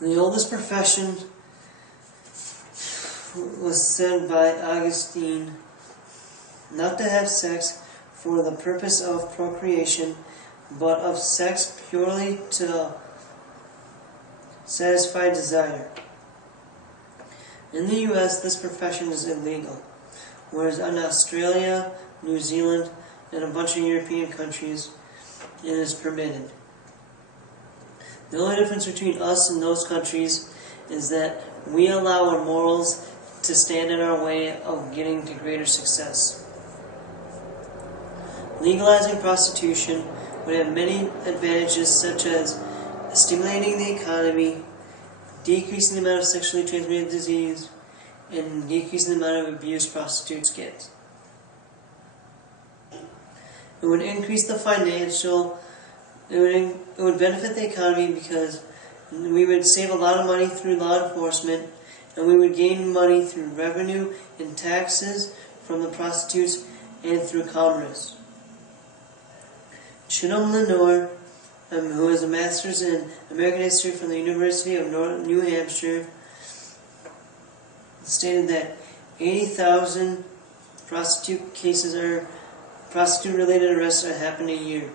The oldest profession was said by Augustine not to have sex for the purpose of procreation, but of sex purely to satisfy desire. In the US, this profession is illegal, whereas in Australia, New Zealand, and a bunch of European countries, it is permitted. The only difference between us and those countries is that we allow our morals to stand in our way of getting to greater success. Legalizing prostitution would have many advantages, such as stimulating the economy, decreasing the amount of sexually transmitted disease, and decreasing the amount of abuse prostitutes get. It would increase the financial, it would benefit the economy because we would save a lot of money through law enforcement, and we would gain money through revenue and taxes from the prostitutes and through commerce. Shinam Lenore, who has a master's in American history from the University of New Hampshire, stated that 80,000 prostitute-related arrests happen a year.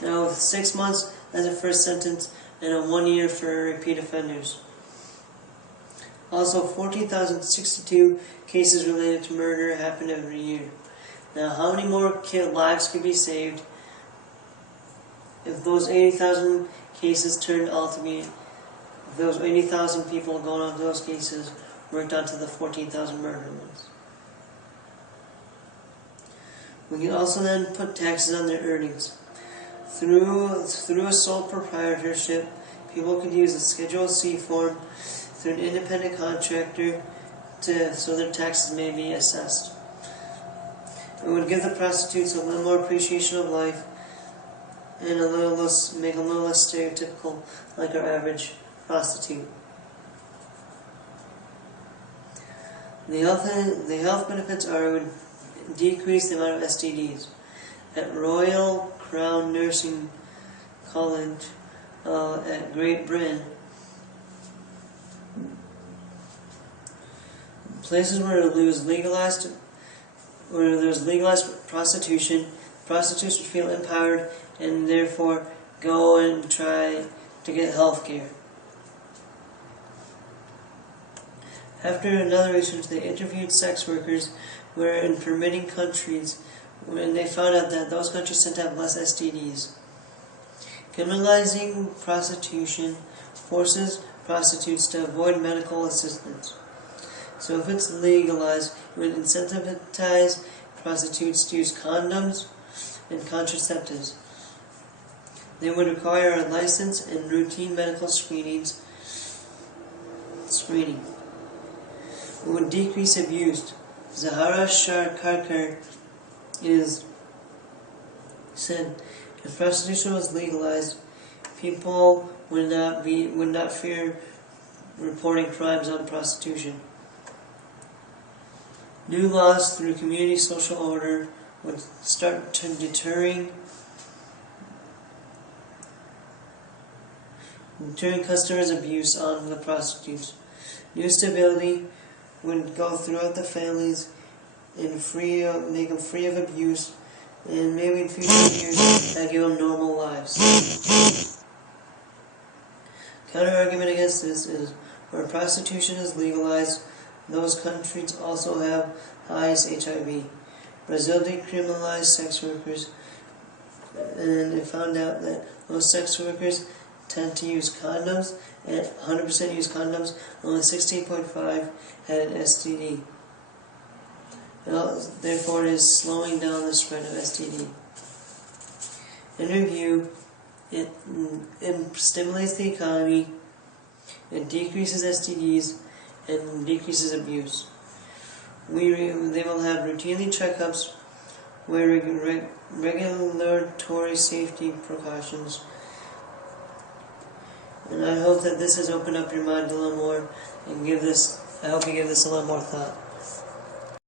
Now, with 6 months as a first sentence and a 1 year for repeat offenders. Also, 14,062 cases related to murder happen every year. Now, how many more lives could be saved if those 80,000 cases turned out to be, if those 80,000 people going on to those cases worked onto the 14,000 murder ones? We can also then put taxes on their earnings. Through a sole proprietorship, people could use a Schedule C form through an independent contractor so their taxes may be assessed. It would give the prostitutes a little more appreciation of life and make them a little less stereotypical like our average prostitute. The health benefits are it would decrease the amount of STDs. At Royal Crown Nursing College at Great Britain, places where there's legalized prostitution, prostitutes would feel empowered and therefore go and try to get health care. After another research, they interviewed sex workers who were in permitting countries, and they found out that those countries tend to have less STDs. Criminalizing prostitution forces prostitutes to avoid medical assistance. So if it's legalized, it would incentivize prostitutes to use condoms and contraceptives. They would require a license and routine medical screening. It would decrease abuse. Zahara Sharkarkar said, if prostitution was legalized, people would not fear reporting crimes on prostitution. New laws through community social order would start deterring customers' abuse on the prostitutes. New stability would go throughout the families and make them free of abuse, and maybe in future years that give them normal lives. Counter-argument against this is where prostitution is legalized, those countries also have highest HIV. Brazil decriminalized sex workers, and it found out that those sex workers tend to use condoms, and 100% use condoms, only 16.5 had an STD. Therefore, it is slowing down the spread of STD. In review, it stimulates the economy, it decreases STDs, and decreases abuse. They will have routinely checkups where regulatory safety precautions. And I hope that this has opened up your mind a little more, and I hope you give this a little more thought.